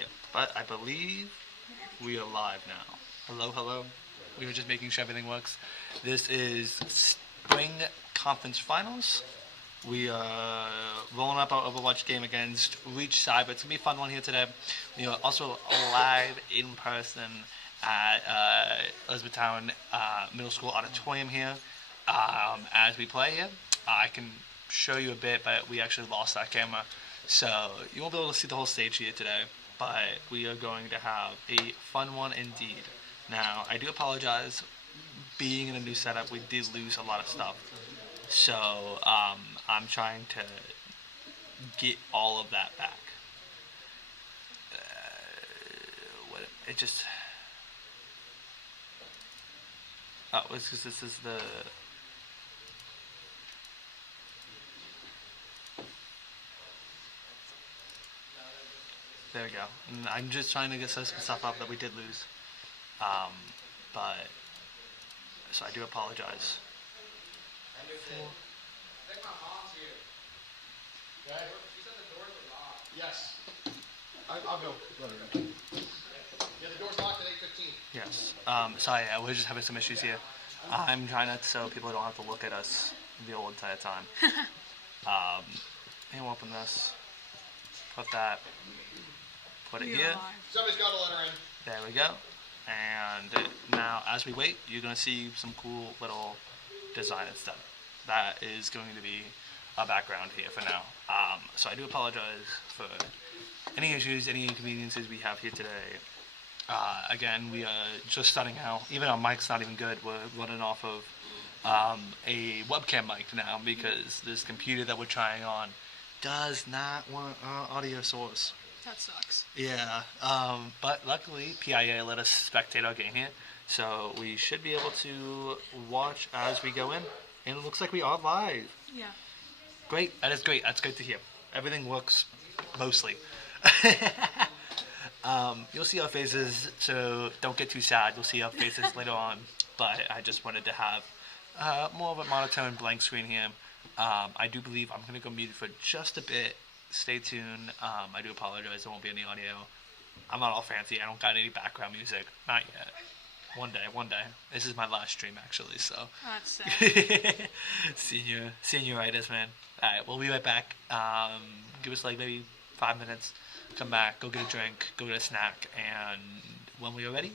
here. But I believe we are live now. Hello, hello. We were just making sure everything works. This is Spring Conference Finals. We are rolling up our Overwatch game against Reach Side, but it's going to be a fun one here today. We are also live in person at Elizabethtown Middle School Auditorium here as we play here. I can show you a bit, but we actually lost that camera, so you won't be able to see the whole stage here today, but we are going to have a fun one indeed. Now, I do apologize. Being in a new setup, we did lose a lot of stuff. So, I'm trying to get all of that back. It just... Oh, it's because this is the... There we go. And I'm just trying to get some stuff up that we did lose. But... So I do apologize. I think my mom's here. Okay. She said the doors were locked. Yes. I'll go. Yeah, the door's locked at 8:15. Yes. Sorry, we're just having some issues here. I'm trying to so people don't have to look at us the whole entire time. And we'll open this. Put that. Put it here. Somebody's got a letter in. There we go. And now, as we wait, you're going to see some cool little design and stuff. That is going to be our background here for now. So I do apologize for any issues, any inconveniences we have here today. Again, we are just starting out. Even our mic's not even good. We're running off of a webcam mic now because this computer that we're trying on does not want our audio source. That sucks. Yeah, but luckily PIEA let us spectate our game here, so we should be able to watch as we go in, and it looks like we are live. Yeah. Great, that is great, that's great to hear. Everything works, mostly. You'll see our faces, so don't get too sad, you'll see our faces later on, but I just wanted to have more of a monotone blank screen here. I do believe I'm going to go mute for just a bit. Stay tuned. I do apologize. There won't be any audio. I'm not all fancy. I don't got any background music. Not yet. One day. This is my last stream, actually, so. That's sad. Senioritis, man. Alright, we'll be right back. Give us like maybe 5 minutes. Come back, go get a drink, go get a snack, and when we are ready,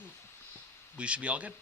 we should be all good.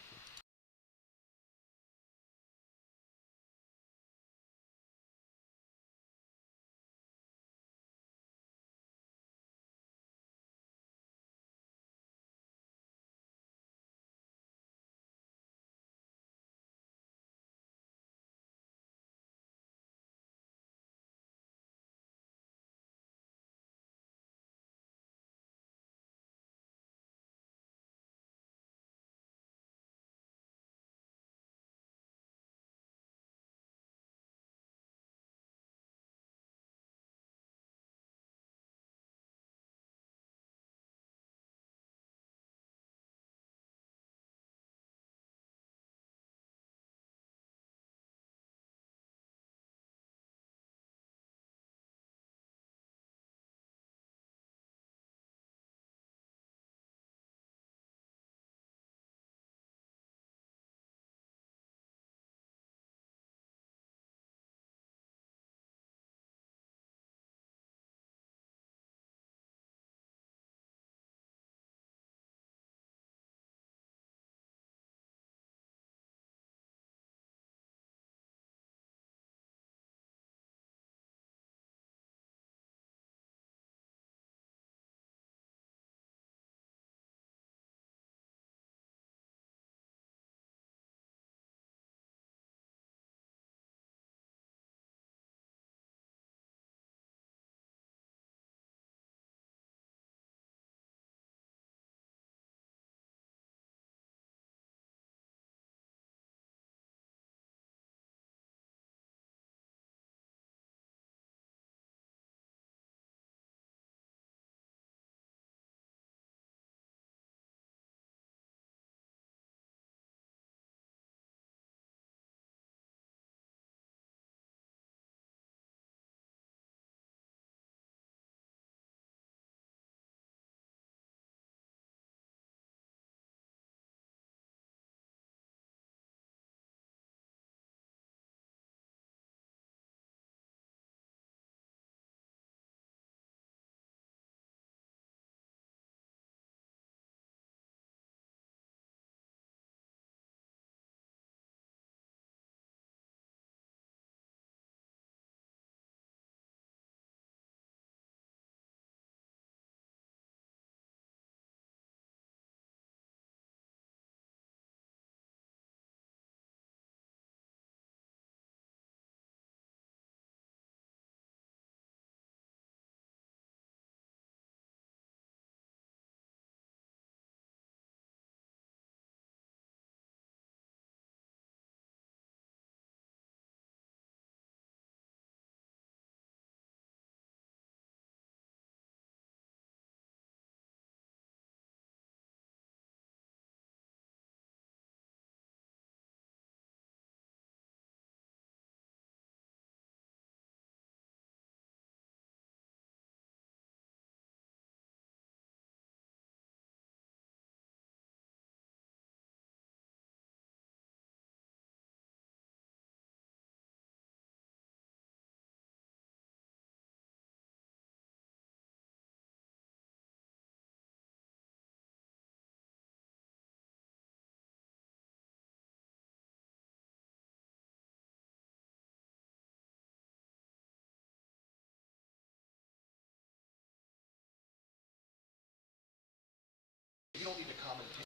you don't need to commentate.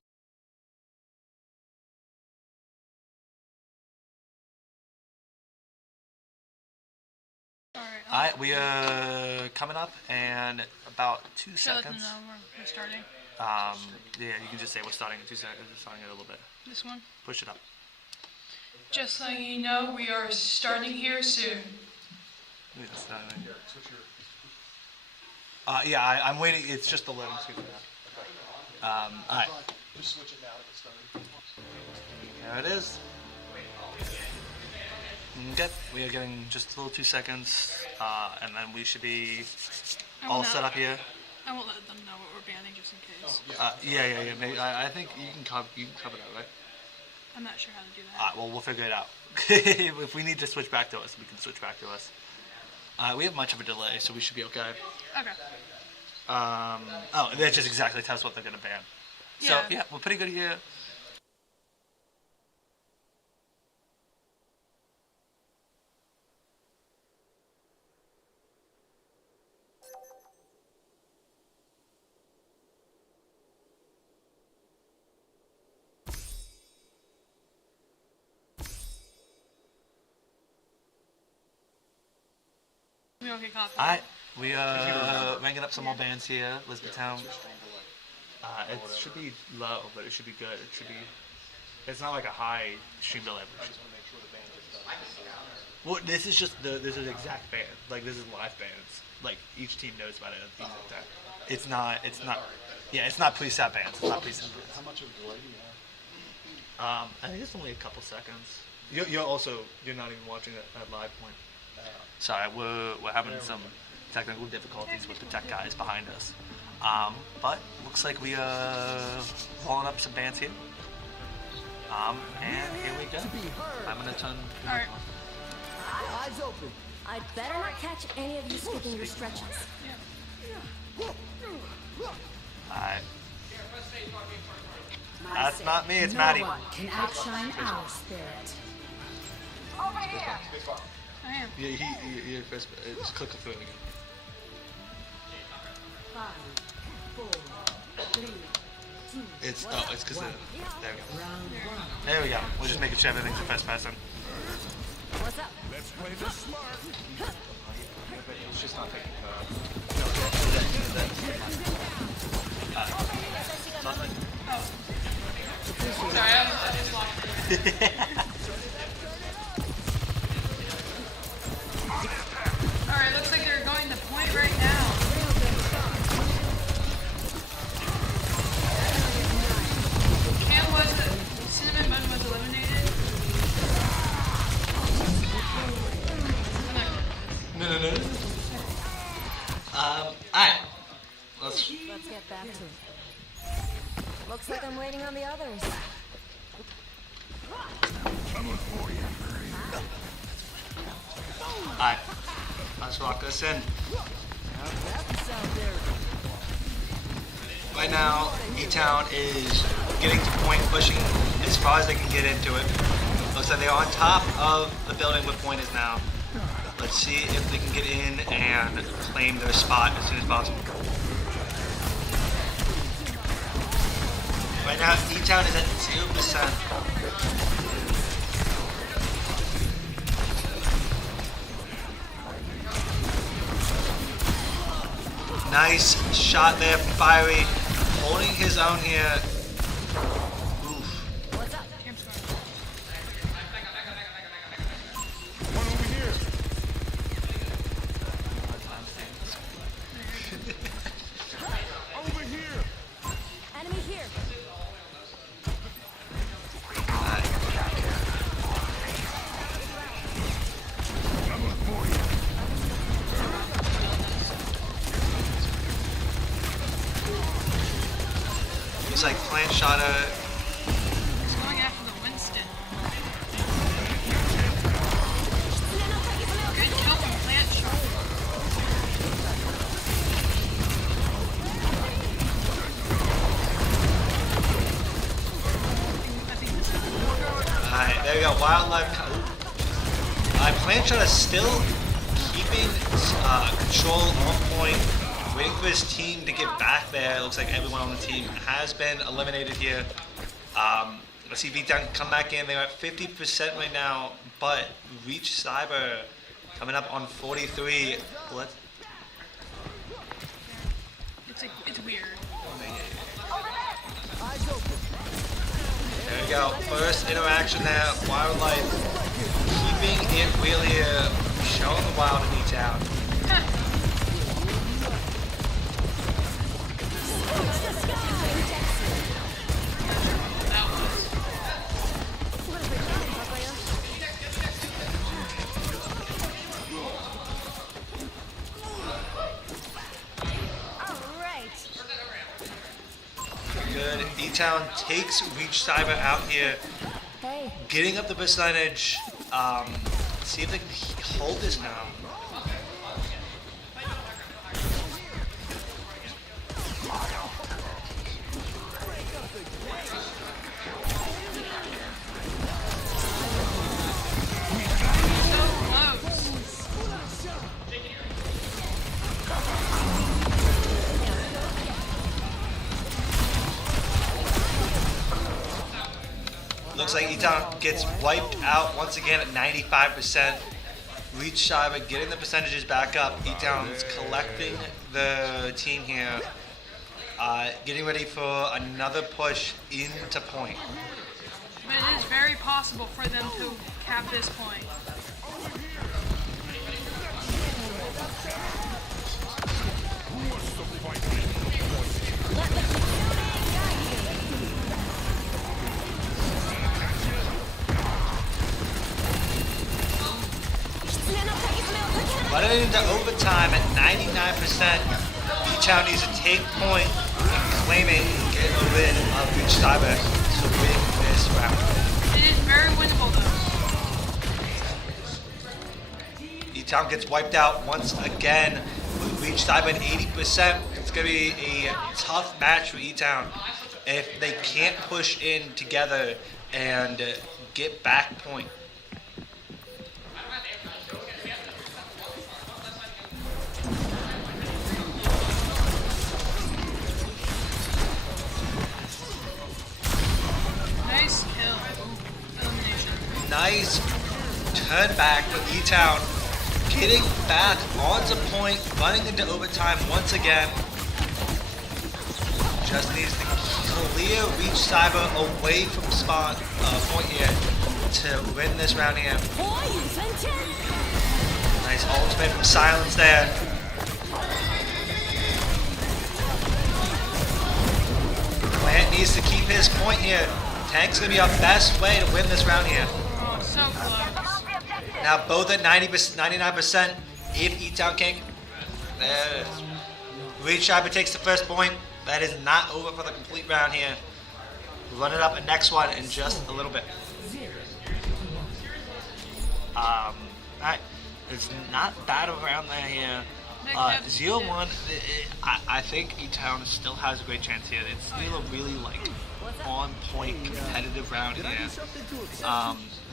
Alright, we are coming up and about 2 Should I let them seconds. know we're starting? Yeah, you can just say we're starting in 2 seconds. We're starting it a little bit. This one? Push it up. Just letting you know, we are starting here soon. Yeah, I'm waiting. It's just the loading screen now. Alright. Just switch it now to get started. There it is. Okay, we are getting just a little 2 seconds, and then we should be all set up here. I won't let them know what we're banning just in case. Yeah. Maybe, I think you can cover that, right? I'm not sure how to do that. Alright, well, we'll figure it out. If we need to switch back to us, we can switch back to us. We have much of a delay, so we should be okay. Okay. Oh, that just exactly tells what they're going to ban. So, yeah, we're pretty good here. We don't get caught. Alright, we are ranking up some more bands here. Elizabethtown. It should be low, but it should be good. It should be. It's not like a high stream delay. Well, this is just this is exact band. Like this is live bands. Like each team knows about it and things like that. It's not. Yeah, it's not preset bands. It's not preset bands. How much of a delay do you have? I think it's only a couple seconds. You're not even watching it at live point. Sorry, we're having some technical difficulties with the tech guys behind us. But looks like we are rolling up some bands here. And here we go. I'm gonna turn. Alright. Eyes open. I'd better not catch any of you skipping your stretches. Alright. That's not me, it's Maddie. No one can outshine our spirit. I am. Yeah, he first. Just click through it again. 5, 4, 3, 2. It's because there we go. Round 1. There we go. We're just making sure everything's a first person. What's up? Let's play this smart. It's just not taking Sorry, I just locked. Alright, looks like they're going to point right now. Cinnamon Bun was eliminated. No. Alright. Let's get back to it. Looks like I'm waiting on the others. Alright. Let's lock this in. Right now, E-Town is getting to point, pushing as far as they can get into it. Looks like they're on top of the building where point is now. Let's see if they can get in and claim their spot as soon as possible. Right now, E-Town is at 2%. Nice shot there from Fiery, holding his own here. Oof. What's up? One over here. Over here. Enemy here. Coming for you. Looks like Plant shot a. He's going after the Winston. Good kill from Plant Shot. I think this is Alright, there we go. Wildlife. Plant shot is still keeping control on point waiting for his team to get back there. It looks like everyone on the team has been eliminated here. Let's see if V-Town can come back in. They're at 50% right now, but Reach Cyber coming up on 43. Let's... It's weird. There we go. First interaction there. Wildlife keeping it real here. Showing the wild in E-Town. Good. E-Town takes Reach Cyber out here, getting up the percentage. See if they can hold this now. Looks like E-Town gets wiped out once again at 95%. Reach Cyber getting the percentages back up. E-Town's collecting the team here. Getting ready for another push into point. But it is very possible for them to cap this point. Running into overtime at 99%. E-Town needs to take point and claim it and get rid of Reach Cyber to win this round. It is very winnable though. E-Town gets wiped out once again with Reach Cyber at 80%. It's going to be a tough match for E-Town if they can't push in together and get back point. Nice kill. Elimination. Nice turn back for E-Town. Getting back onto point, running into overtime once again. Just needs to clear Reach Cyber away from spot point here to win this round here. Nice ultimate from Silence there. Plant needs to keep his point here. Tank's gonna be our best way to win this round here. Oh, so close. Now both at 99%. If E-Town can't, there it is. Reach Cyber takes the first point. That is not over for the complete round here. Run it up the next one in just a little bit. Alright, it's not bad around there here. 0-1, I think E-Town still has a great chance here. It's still a really on-point competitive round here.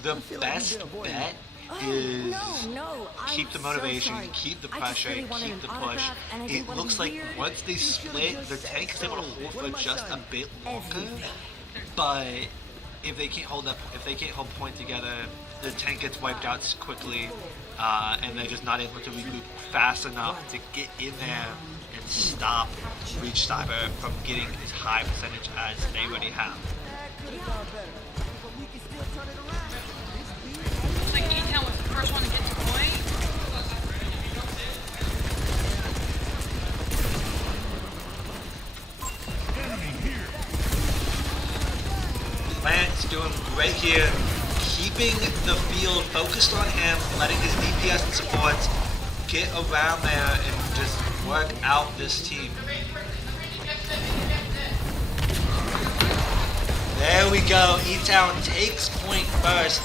The best bet is keep the motivation, keep the pressure, keep the push. It looks like once they split, the tank is able to hold for just a bit longer. But if they can't hold point together, the tank gets wiped out quickly, and they're just not able to regroup fast enough to get in there and stop Reach Cyber from getting as high percentage as they already have. Looks like E-Town was the first one to get to point. Plant's doing great here, keeping the field focused on him, letting his DPS and supports get around there and just work out this team. There we go. E-Town takes point first.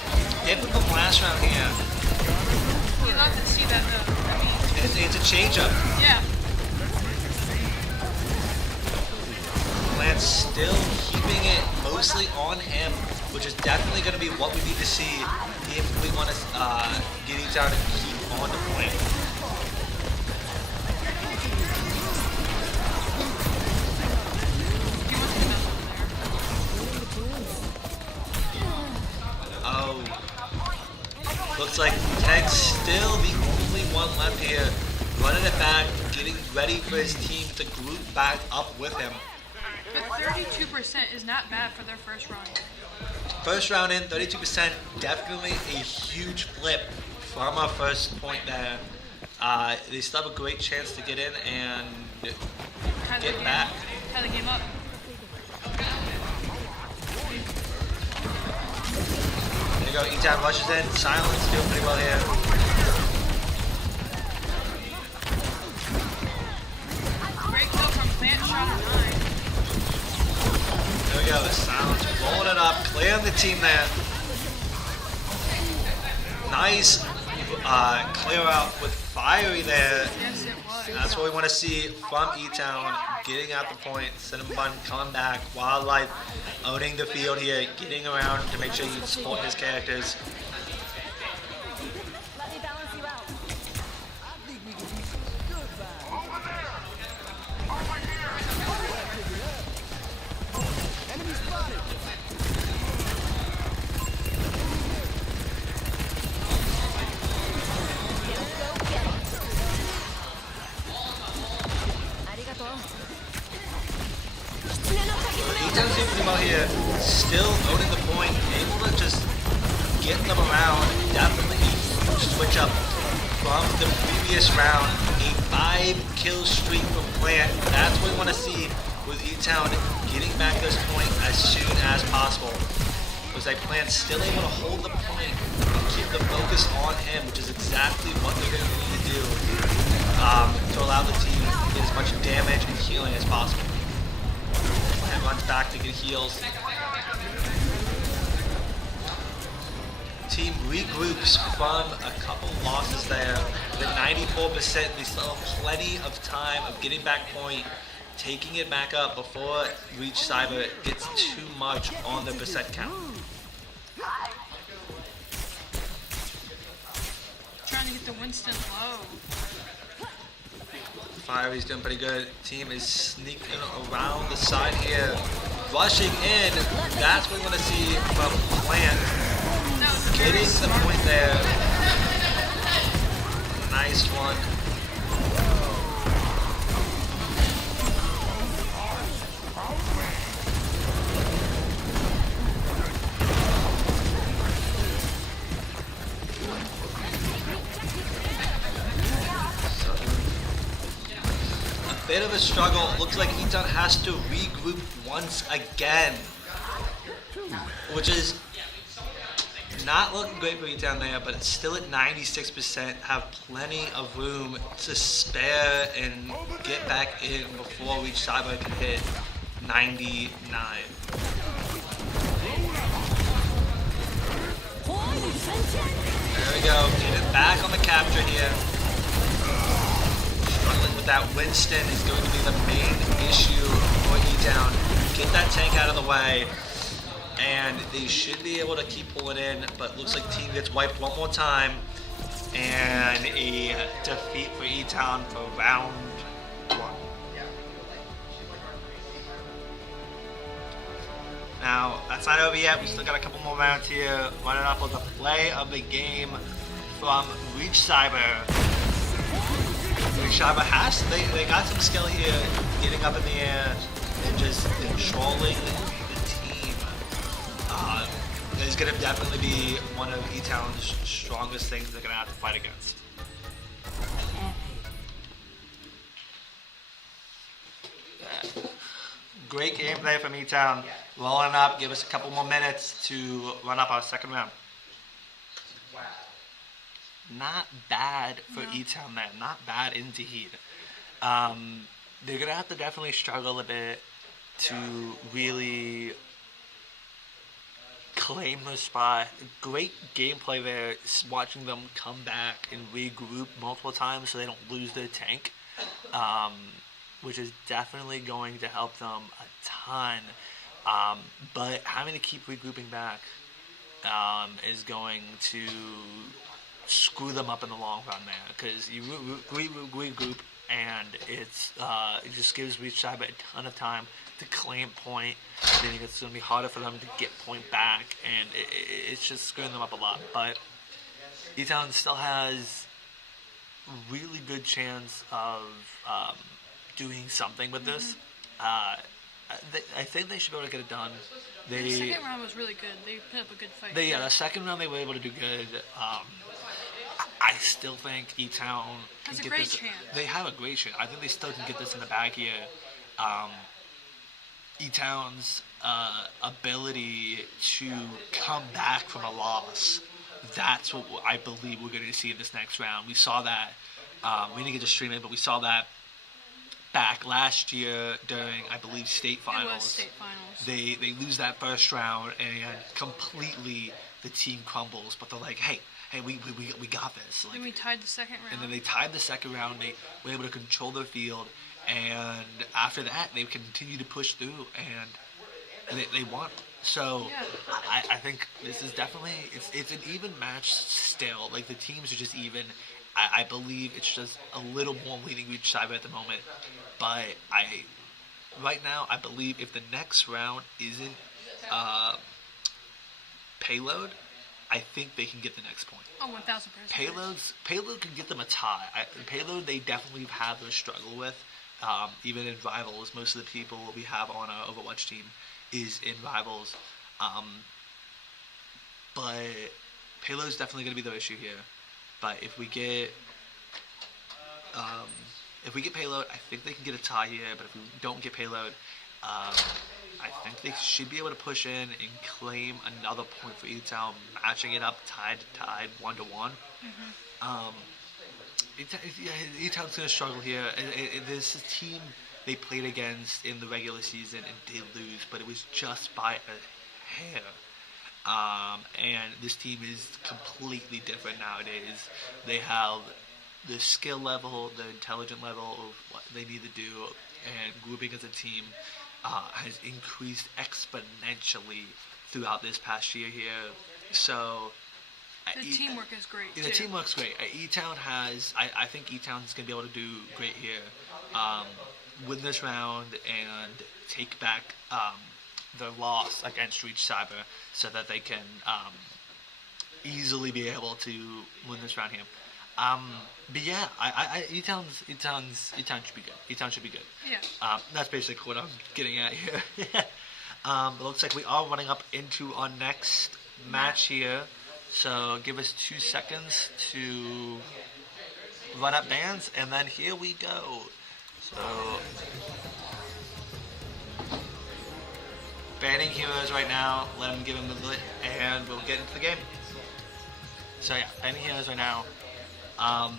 Different from last round here. You'd love to see that though. I mean, It's a change-up. yeah. Plant's still keeping it mostly on him, which is definitely going to be what we need to see if we want to get E-Town to keep on the point. still the only one left here, running it back, getting ready for his team to group back up with him. But 32% is not bad for their first round. First round in, 32%, definitely a huge flip from our first point there. They still have a great chance to get in and get back. Tie the game up. There you go, E-Town rushes in, Silence doing pretty well here. Great kill from Plant, shot of 9. There we go, Silence rolling it up, clearing the team there. Nice clear out with Fiery there. Yes, it was. That's what we want to see from E-Town, getting out the point, Cinnamon Bun coming back, Wildlife owning the field here, getting around to make sure you support his characters. Let me balance you out. Enemy spotted. Arigato. E-Town's doing pretty well here, still owning the point, able to just get them around, definitely a switch up from the previous round, a 5-kill streak from Plant. That's what we want to see with E-Town getting back this point as soon as possible. It was like Plant's still able to hold the point and keep the focus on him, which is exactly what they're going to need to do to allow the team to get as much damage and healing as possible. Plant runs back to get heals. Team regroups from a couple losses there. With 94%, they still have plenty of time of getting back point, taking it back up before Reach Cyber gets too much on their percent count. Trying to get the Winston low. Fiery's doing pretty good. Team is sneaking around the side here. Rushing in. That's what we want to see from Plant. Getting the point there. Nice one. Bit of a struggle. Looks like E-Town has to regroup once again, which is not looking great for E-Town there, but it's still at 96%. Have plenty of room to spare and get back in before Reach Cyber can hit 99. There we go. Getting back on the capture here. Struggling with that Winston is going to be the main issue for E-Town. Get that tank out of the way, and they should be able to keep pulling in, but looks like team gets wiped one more time, and a defeat for E-Town for round 1. Now, that's not over yet. We still got a couple more rounds here. Running up on the play of the game from Reach Cyber. Shaba has, they got some skill here, getting up in the air and just controlling the team. Is going to definitely be one of E-Town's strongest things they're going to have to fight against. Great gameplay from E-Town. Rolling up, give us a couple more minutes to run up our second round. Not bad for E-Town there. Not bad indeed. They're going to have to definitely struggle a bit to really claim their spot. Great gameplay there. Watching them come back and regroup multiple times so they don't lose their tank. Which is definitely going to help them a ton. But having to keep regrouping back is going to screw them up in the long run there, because you regroup and it just gives Reach Cyber a ton of time to claim point. Then it's going to be harder for them to get point back, and it's just screwing them up a lot. But E-Town still has really good chance of doing something with this. I think they should be able to get it done. The second round was really good. They put up a good fight. The second round they were able to do good. I still think E-Town can Has a get great this. chance. They have a great chance. I think they still can get this in the bag here. E-Town's ability to come back from a loss, that's what I believe we're going to see in this next round. We saw that. We didn't get to stream it, but we saw that back last year during, I believe, state finals. It was state finals. They lose that first round and completely the team crumbles. But they're like, hey, we got this. Like, Then we tied the second round. and then they tied the second round. They were able to control their field, and after that, they continue to push through, and they won. So Yeah. I think this is definitely it's an even match still. Like the teams are just even. I believe it's just a little more leaning each side at the moment. But right now, I believe if the next round isn't payload, I think they can get the next point. Oh, 1,000%. Payload can get them a tie. Payload they definitely have their struggle with. Even in rivals, most of the people we have on our Overwatch team is in rivals. But payload's definitely going to be the issue here. But if we get payload, I think they can get a tie here. But if we don't get payload, I think they should be able to push in and claim another point for E-Town, matching it up tied 1-1. E-Town's going to struggle here. This is a team they played against in the regular season and did lose, but it was just by a hair. And this team is completely different nowadays. They have the skill level, the intelligent level of what they need to do, and grouping as a team has increased exponentially throughout this past year here. So The teamwork is great, the too. teamwork's great. E-Town has, I think E-Town's going to be able to do great here. Win this round and take back the loss against Reach Cyber so that they can easily be able to win this round here. But yeah, E-Town should be good. E-Town should be good. Yeah. That's basically what I'm getting at here. It looks like we are running up into our next match here. So give us 2 seconds to run up bands, and then here we go. So banning heroes right now. Let them give them the lit, and we'll get into the game. So yeah, banning heroes right now. I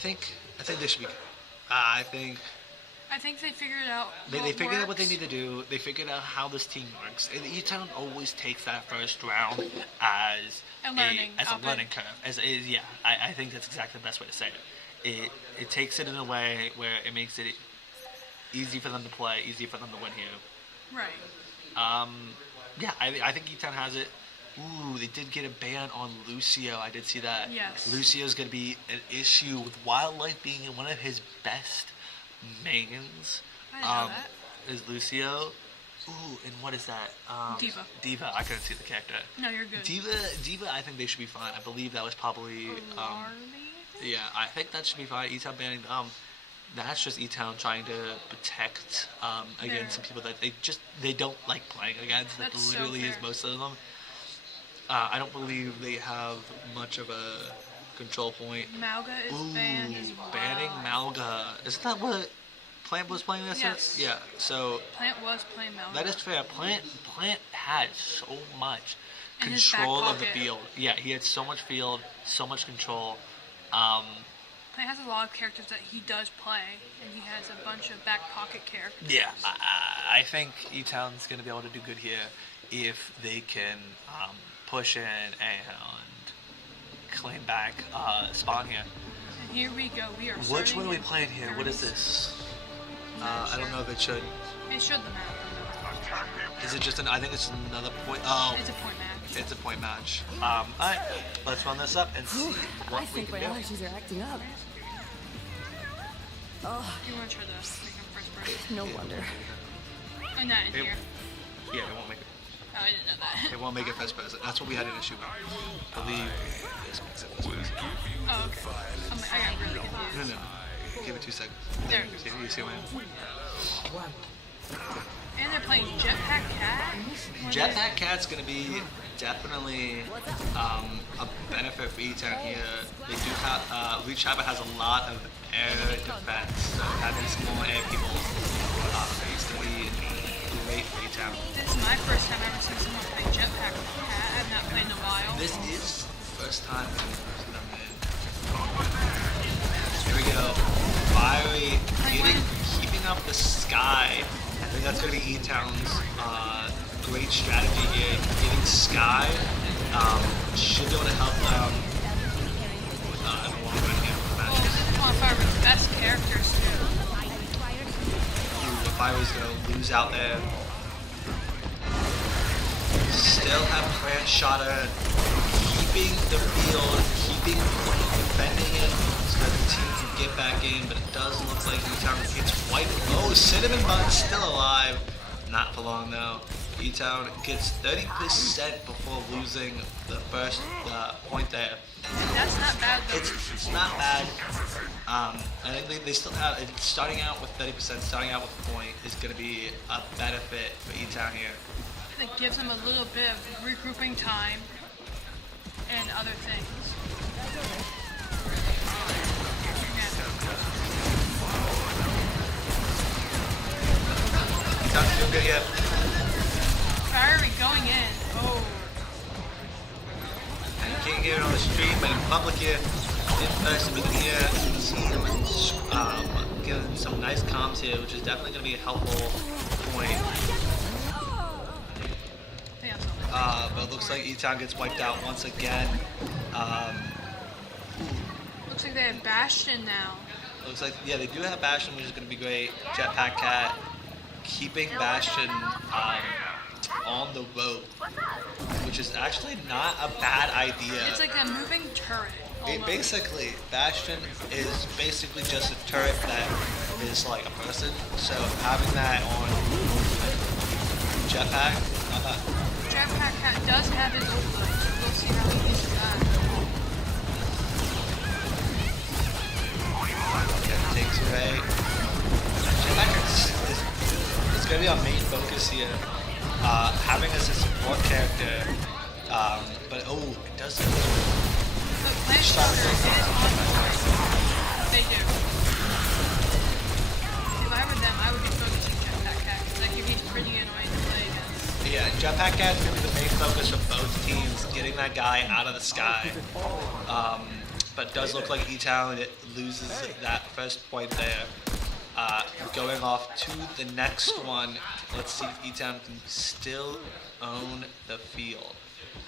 think they should be good. I think they figured out they figured out what they need to do. They figured out how this team works. And E-Town always takes that first round as a learning curve. I think that's exactly the best way to say it. It takes it in a way where it makes it easy for them to play, easy for them to win here. Right. Yeah, I think E-Town has it. Ooh, they did get a ban on Lucio. I did see that. Yes. Lucio's going to be an issue with Wildlife being one of his best mains. I didn't know that. Is Lucio. Ooh, and what is that? Diva. I couldn't see the character. No, you're good. Diva, I think they should be fine. I believe that was probably... yeah, I think that should be fine. E-Town banning... that's just E-Town trying to protect against some people that they don't like playing against. That That's literally so is fair. most of them. I don't believe they have much of a control point. Malga is banned as well. Banning Malga. Isn't that what Plant was playing this? Yes. Yeah, so Plant was playing Malga. that is fair. Plant had so much In his back control of the pocket. field. Yeah, he had so much field, so much control. Plant has a lot of characters that he does play, and he has a bunch of back pocket characters. Yeah, I think E-Town's going to be able to do good here if they can push in and claim back spawn here. And here we go. We are Which one are we starting playing here? What is this? I don't know if it should. It should the map. Is it just I think it's another point. Oh, It's a point match. it's a point match. Alright, let's run this up and see what I we think my can do. allergies are acting up. Oh, You want to try the first person? no wonder. And that in here. Yeah, it won't make it. Oh, I didn't know that. It won't make it first person. That's what we had an issue with. I believe this makes it first person. Oh, okay. I got really confused. No. Give it 2 seconds. There. You see what I mean? And they're playing Jetpack Cat? Jetpack Cat's gonna be definitely a benefit for E-Town here. They do have, Reach Cyber has a lot of air defense, so having some more air people is gonna be great for E-Town. This is my first time ever seeing someone play Jetpack Cat. I've not played in a while. This is the first time I'm in. Here we go. Fiery, keeping up the sky. I think that's gonna be E-Town's great strategy here. Getting Sky should be able to help them with the long run here. Well, this is one of our best characters, too. The Fiery's gonna lose out there. Still have Plant Shotter keeping the field, defending it so that the team can get back in, but it does look like E-Town gets wiped. Oh, Cinnamon Bun's still alive. Not for long though. E-Town gets 30% before losing the first point there. That's not bad, though. It's not bad. I think they still have, starting out with 30%, starting out with a point is going to be a benefit for E-Town here. It gives them a little bit of regrouping time and other things. E-Town's doing good here. Fiery going in. Oh. And you can't get it on the street, but in public here, in person, we can hear getting some nice comms here, which is definitely going to be a helpful point. But it looks like E-Town gets wiped out once again. Looks like they have Bastion now. Looks like, yeah, they do have Bastion, which is going to be great. Jetpack Cat keeping Bastion on the road, which is actually not a bad idea. It's like a moving turret. Basically, Bastion is basically just a turret that is like a person. So having that on Jetpack, not bad. Jetpack Cat does have his overload, so we'll see how he uses that. Yeah, takes away. Jetpack is going to be our main focus here. Having as a support character, but it does. But Plant Shotter is on board. They do. If I were them, I would be focusing Jetpack Cat, because that could be pretty annoying to play against. Yeah, Jetpack Cat is going to be the main focus of both teams, getting that guy out of the sky. But it does look like E-Town loses that first point there. Going off to the next one, let's see if E-Town can still own the field.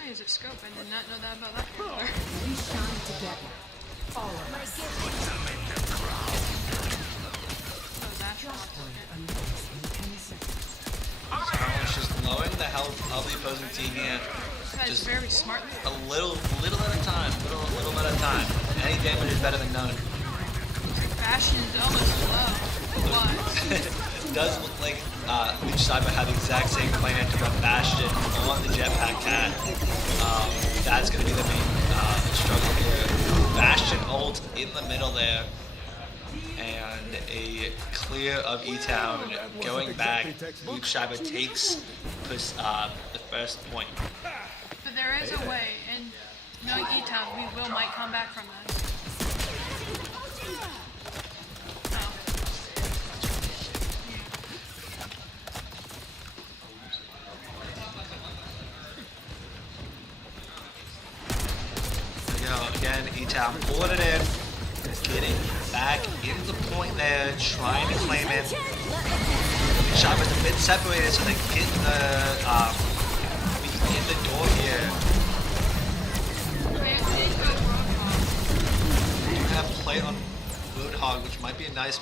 I use a scope, I did not know that about that character. We shine together. All of us. It's just lowering the health of the opposing team here. That is Just very smart. a little at a time, little at a time. Any damage is better than none. Bastion is almost low. What? It does look like Reach Cyber had the exact same plan to run Bastion on the Jetpack Cat. That's going to be the main struggle here. Bastion ult in the middle there. And a clear of E-Town going back. Reach Cyber takes the first point. But there is a way, and knowing E-Town, we might come back from this. Again, E-Town pulling it in, getting back into the point there, trying to claim it. Shabba's a bit separated so they get in the door here. We do have play on Roadhog, which might be a nice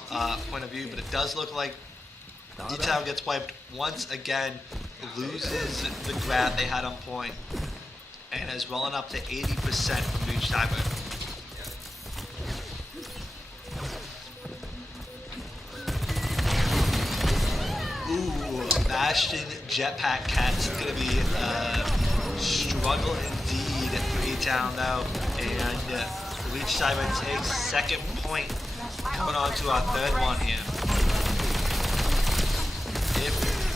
point of view, but it does look like E-Town gets wiped once again, loses the grab they had on point, and is rolling up to 80% from Reach Cyber. Ooh, Bastion Jetpack Cat's gonna be a struggle indeed for E-Town though, and Reach Cyber takes second point, coming on to our third one here.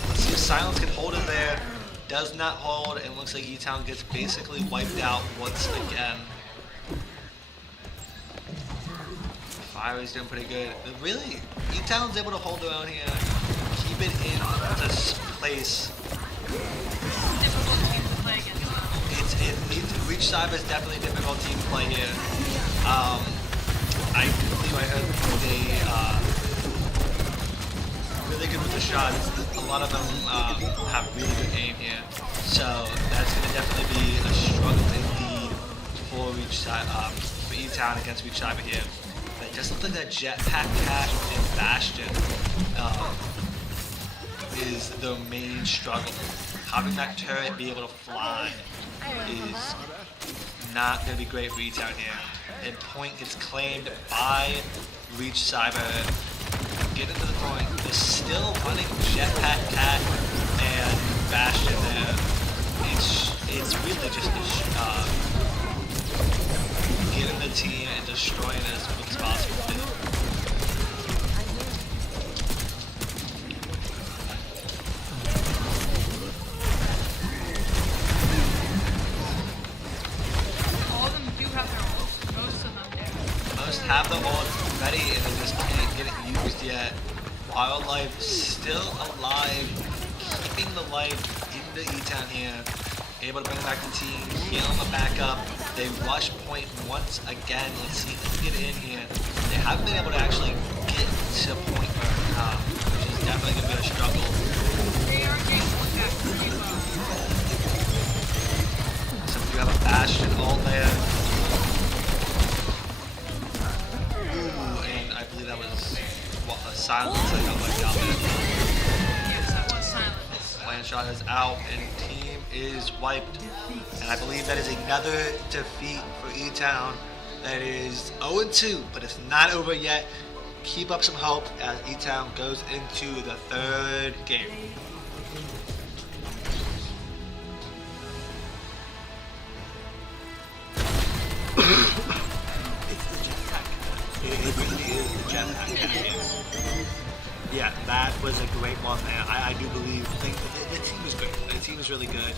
Let's see if Silence can hold it there. Does not hold, and looks like E-Town gets basically wiped out once again. Fire is doing pretty good. But really, E-Town's able to hold their own here, keep it in this place. Difficult team to play against. Reach Cyber is definitely a difficult team to play here. I believe I heard they really good with the shots. A lot of them have really good aim here, so that's going to definitely be a struggle indeed for for E-Town against Reach Cyber here. But it does look like that Jetpack Cat and Bastion is the main struggle. Having that turret be able to fly is not going to be great for E-Town here. And point gets claimed by Reach Cyber. Get into the point. They're still running Jetpack Cat and Bastion there. It's really just getting the team and destroying it as quick as possible. Have the ult ready and they just can't get it used yet. Wildlife still alive, keeping the life into E-Town here. Able to bring back the team, heal the backup. They rush point once again. Let's see if they can get in here. They haven't been able to actually get to point, which is definitely going to be a struggle. They are getting looked at pretty well. So we do have a Bastion ult there. That was a silence. I got wiped out there. Yes, that was silence. Land shot is out and team is wiped. And I believe that is another defeat for E-Town. That is 0-2, but it's not over yet. Keep up some hope as E-Town goes into the third game. It really is the Jetpack. Yeah, that was a great one there. I do believe the team is good. The team is really good.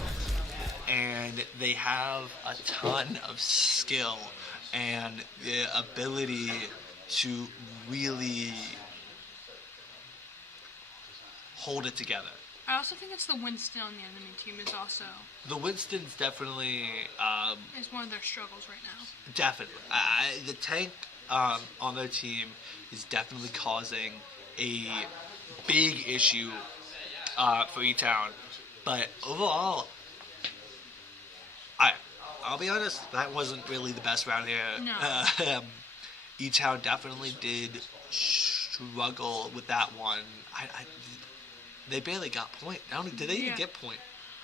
And they have a ton of skill and the ability to really hold it together. I also think it's the Winston on the enemy team is also... The Winston's definitely... is one of their struggles right now. Definitely. The tank on their team is definitely causing a big issue for E-Town. But overall, I'll be honest, that wasn't really the best round here. No. E-Town definitely did struggle with that one. They barely got point. Did they even get point?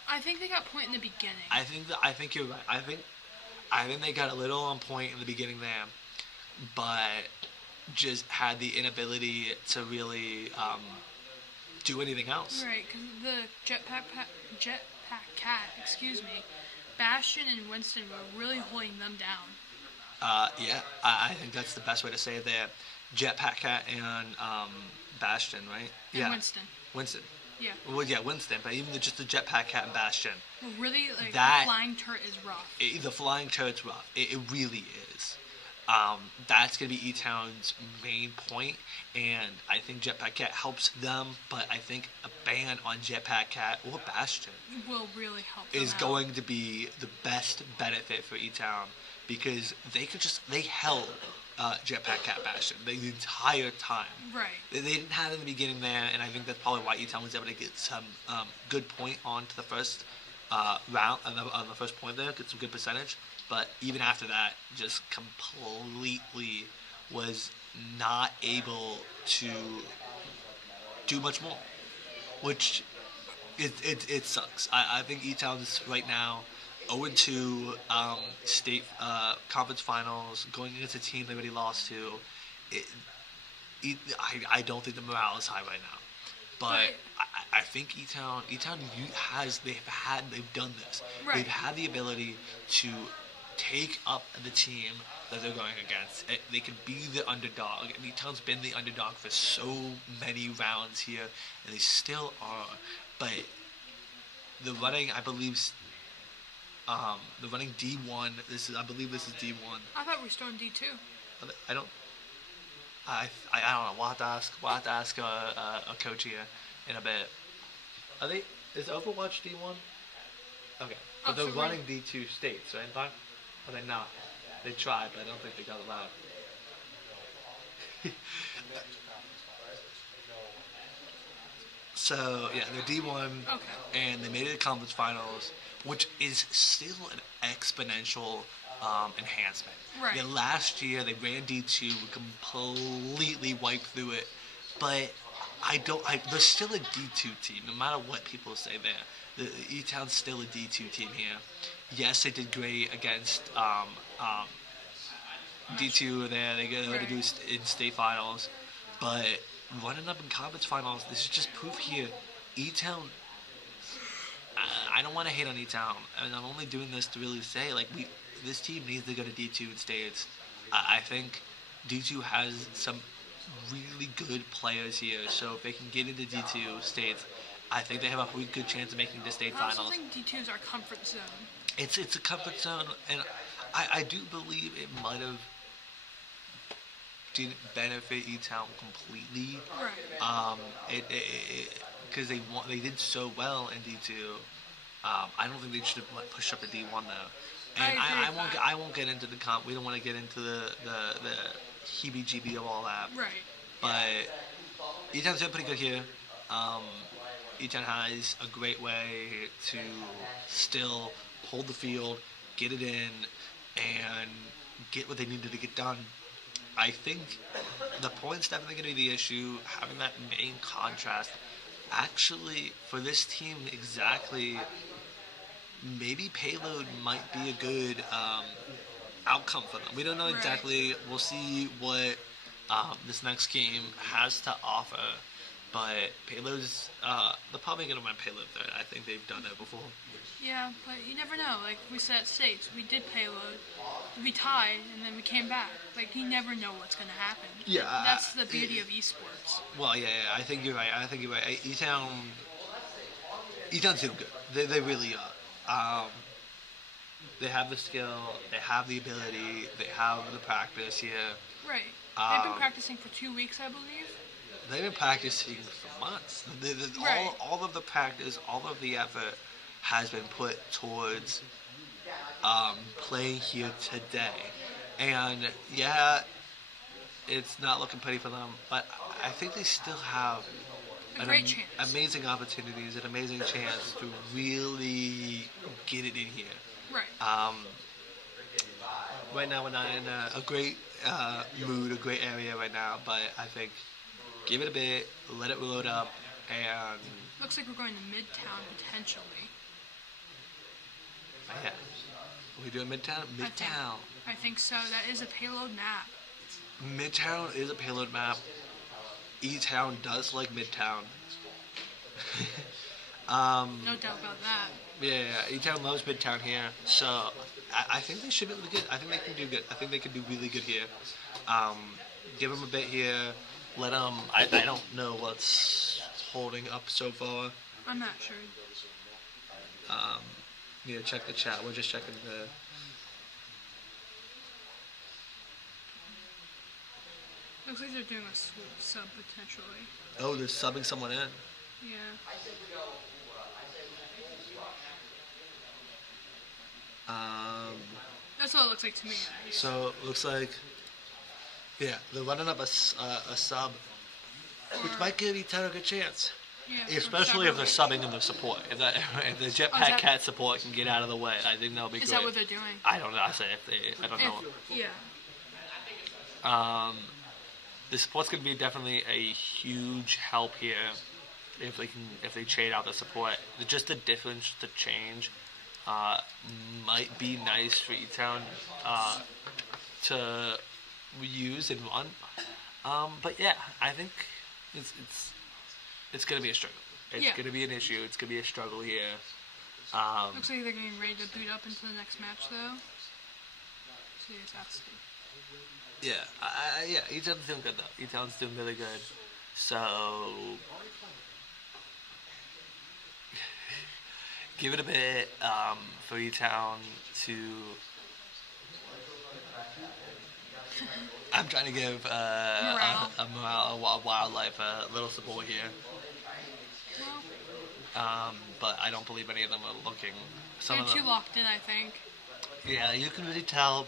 I think they got point in the beginning. I think you're right. I think they got a little on point in the beginning there, but just had the inability to really do anything else. Right, because the Jetpack Cat, Bastion and Winston were really holding them down. Yeah, I think that's the best way to say it there. Jetpack Cat and Bastion, right? And Winston. Yeah. Well, yeah, Winston, but even just the Jetpack Cat and Bastion. Well, really, the flying turret is rough. The flying turret's rough. It really is. That's going to be E-Town's main point, and I think Jetpack Cat helps them, but I think a ban on Jetpack Cat or Bastion will really help them is going to be the best benefit for E-Town, because they held Jetpack Cat Bastion the entire time. Right. They didn't have it in the beginning there, and I think that's probably why E-Town was able to get some good point onto the first round, on the first point there, get some good percentage. But even after that, just completely was not able to do much more, which it sucks. I think E-Town is right now 0-2 state conference finals, going against a team they already lost to. I don't think the morale is high right now. But I think E-Town they've done this. Right. They've had the ability to take up the team that they're going against. They can be the underdog, and E-Town's been the underdog for so many rounds here, and they still are. But the running, I believe, the running D1. I believe this is D1. I thought we were still in D2. I don't. I don't know. We'll have to ask a coach here in a bit. Are they? Is Overwatch D1? Okay, but they're running D2 states, right? Are they not? They tried, but I don't think they got allowed. So yeah, they're D1, and they made it to conference finals, which is still an exponential enhancement. Right. Yeah, last year they ran D2, completely wiped through it, but they're still a D2 team, no matter what people say there. The E-Town's still a D2 team here. Yes, they did great against D2 there. They go to do in state finals, but running up in conference finals, this is just proof here. E-Town, I don't want to hate on E-Town, and I'm only doing this to really say, this team needs to go to D2 in states. I think D2 has some really good players here, so if they can get into D2 states, I think they have a really good chance of making the state finals. I also think D2 is our comfort zone. It's a comfort zone, and I do believe it might have didn't benefit E-Town completely. Right. Because they did so well in D2. I don't think they should have pushed up to D1 though. And I won't get into the comp. We don't want to get into the heebie-jeebie of all that. Right. But E-Town's doing pretty good here. E-Town has a great way to still hold the field, get it in, and get what they needed to get done. I think the point's definitely going to be the issue, having that main contrast. Actually, for this team, exactly, maybe payload might be a good outcome for them. We don't know exactly. We'll see what this next game has to offer. But payload's, they're probably going to run payload third. I think they've done it before. Yeah, but you never know. Like we said at states, we did payload, we tied, and then we came back. Like you never know what's going to happen. Yeah, that's the beauty of esports. Well, yeah, I think you're right. E-Town's doing good. They really are. They have the skill, they have the ability, they have the practice here. Right. They've been practicing for 2 weeks, I believe. They've been practicing for months. All of the practice, all of the effort has been put towards playing here today. And yeah, it's not looking pretty for them, but I think they still have amazing opportunities, an amazing chance to really get it in here. Right. Right now we're not in a great mood, a great area right now, but I think give it a bit, let it load up, and... Looks like we're going to Midtown, potentially. Yeah. Are we doing Midtown? Midtown. I think so. That is a payload map. Midtown is a payload map. E-Town does like Midtown. No doubt about that. Yeah, E-Town loves Midtown here, so I think they should be really good. I think they can do good. I think they can do really good here. Give them a bit here. Let them... I don't know what's holding up so far. I'm not sure. Need to check the chat. We're just checking the... Looks like they're doing a sub potentially. Oh, they're subbing someone in. Yeah. That's what it looks like to me. So it looks like, yeah, they're running up a sub, which might give E-Town a good chance. Yeah, especially if they're subbing in the support. If the Jetpack Cat support can get out of the way, I think that'll be great. Is that what they're doing? I don't know. I don't know. Yeah. The support's gonna be definitely a huge help here if they trade out the support. Just the difference, the change, might be nice for E-Town to use and run. But yeah, I think it's gonna be a struggle. It's Yeah. going to be an issue. It's going to be a struggle here. Looks like they're getting ready to boot up into the next match, though. So yes, that's it. Yeah, E-Town's doing good, though. E-Town's doing really good. So, give it a bit for E-Town to... I'm trying to give wildlife a little support here. But I don't believe any of them are looking. Some They're of them, too locked in, I think. yeah, you can really tell.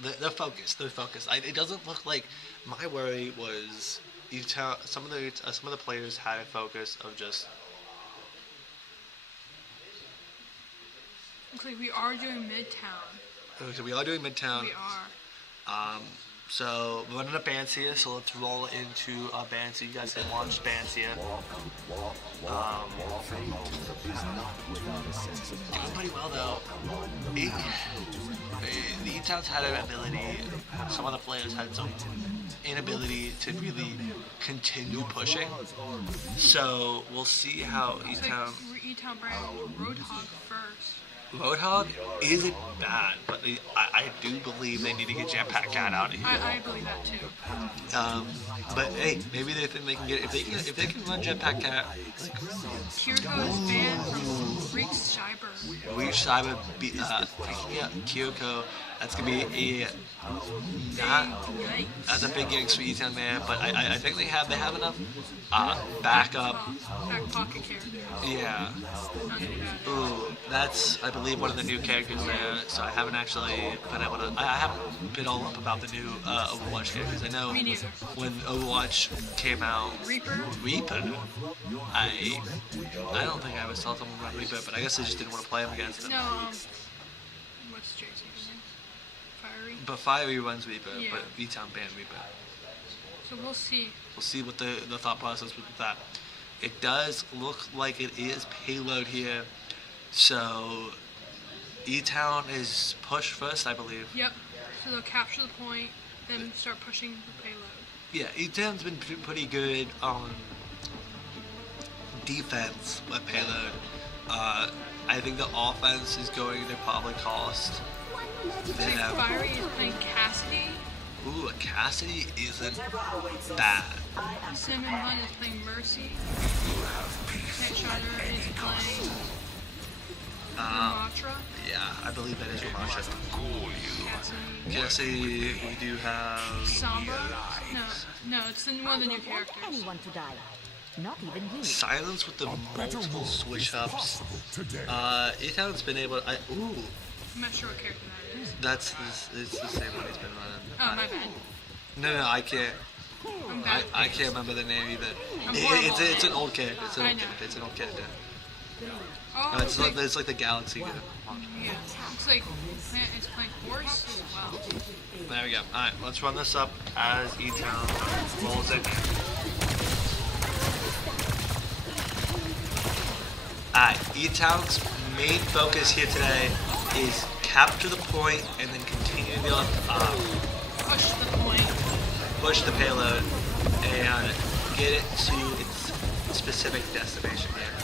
They're focused. They're focused. It doesn't look like. My worry was some of the players had a focus of just. Looks like we are doing Midtown. Okay, so we are doing Midtown. We are. So we're running a bands here, so let's roll into bands so you guys can watch bands here. Doing pretty well though. The E-Town's had an ability, some of the players had some inability to really continue pushing. So we'll see how Looks E-Town... like we're E-Town brand Roadhog first. Roadhog isn't bad, but I do believe they need to get Jetpack Cat out of here. I believe that too. But hey, maybe they think they can get if they can run Jetpack Cat. Kiriko is banned from Reach Cyber. Reach Cyber picking up Kyoko. That's gonna be that's a big getting for E-Town there. But I think they have enough backup. Back pocket character. Yeah. Not too bad. Ooh, that's I believe one of the new characters there. So I haven't actually been able to. I haven't been all up about the new Overwatch characters. I know Me neither. when Overwatch came out. Reaper? I don't think I ever saw someone run Reaper, but I guess I just didn't want to play him against him. No, what's JC's name? Fiery? But Fiery runs Reaper, Yeah. but V-Town banned Reaper. So we'll see. We'll see what the thought process with that. It does look like it is payload here, so E-Town is push first, I believe. Yep. So they'll capture the point, then start pushing the payload. Yeah, E-Town's been pretty good on defense with payload. I think the offense is going to probably cost Looks like them. Fiery is playing Cassidy. Ooh, a Cassidy isn't bad. Cinnamon Bun is playing Mercy. Pet Shutter is playing Ramatra. Yeah, I believe that is Ramasha. Cassidy. Cassidy, we do have... Samba. No, it's one of the new I don't want characters. anyone to die. Not even you. Silence with the multiple switch-ups. E-Town's been able to... Ooh, I'm not sure what character that is. it's the same one he's been running. Oh, my bad. No, I can't. I'm bad. I can't remember the name either. I'm horrible. It's an old character. It's an I old know. character. It's an old character. Oh, No, it's like the Galaxy guy. yeah. Looks like it's playing Horse as well. There we go. Alright, let's run this up as E-Town rolls in. Alright, E-Town's main focus here today is capture the point and then continue to Push the point. push the payload and get it to its specific destination here.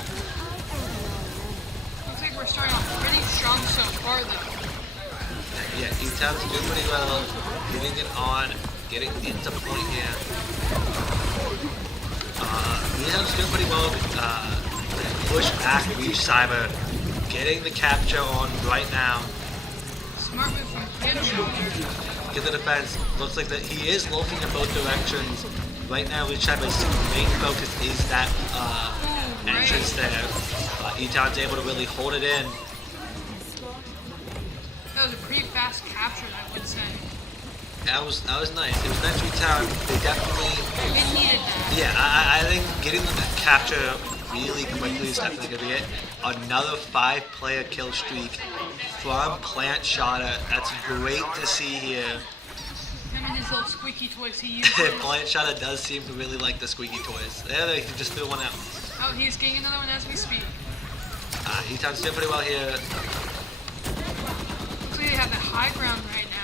Looks like we're starting off pretty strong so far, though. Yeah, E-Town's doing pretty well, getting it on, getting into point here. E-Town's doing pretty well, push back, reach Cyber, getting the capture on right now. Smart move from Kim. Get the defense. Looks like that he is looking in both directions. Right now, Reach Cyber's main focus is that entrance there. E-Town's able to really hold it in. That was a pretty fast capture, I would say. That was nice. It was nice for E-Town. They definitely... They needed that. Yeah, I think getting them to capture really quickly is definitely going to be it. Another 5-player kill streak from Plant Shotter. That's great to see here. Him and his little squeaky toys he uses. Plant Shotter does seem to really like the squeaky toys. There, they can just throw one out. Oh, he's getting another one as we speak. E-Town's doing pretty well here. Looks like they have the high ground right now.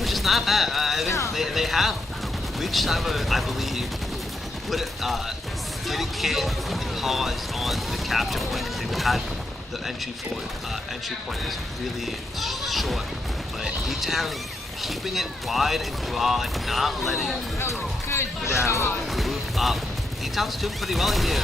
Which is not bad. I think they have Reach Cyber, I believe, would didn't get the pause on the capture point because they had the entry point was really short. But E-Town keeping it wide and broad, not letting them move up. E-Town's doing pretty well here.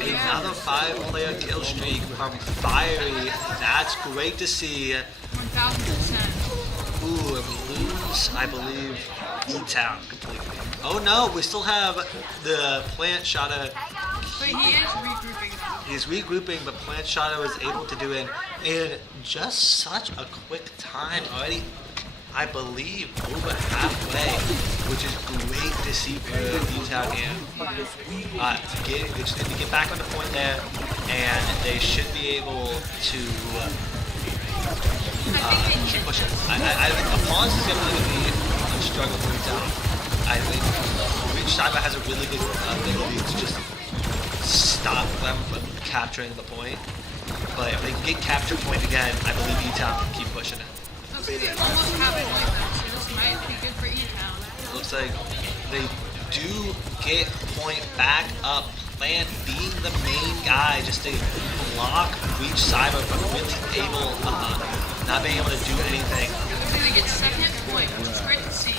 Another 5-player kill streak from Fiery. That's great to see. 1000%. Ooh, and we lose, I believe, E-Town completely. Oh no, we still have the Plant Shotta. But he is regrouping now. He's regrouping, but Plant Shotta was able to do it in just such a quick time already. I believe over halfway, which is great to see for E-Town here. They just need to get back on the point there, and they should be able to keep pushing. I think the pause is definitely going to be a struggle for E-Town. I think Reach Cyber has a really good ability to just stop them from capturing the point. But if they can get capture point again, I believe E-Town can keep pushing it. They almost have it like that, so this might be good for E-Town. Looks like they do get point back up. Plant being the main guy, just to block Reach Cyber from really not being able to do anything. They get second point, which is great to see.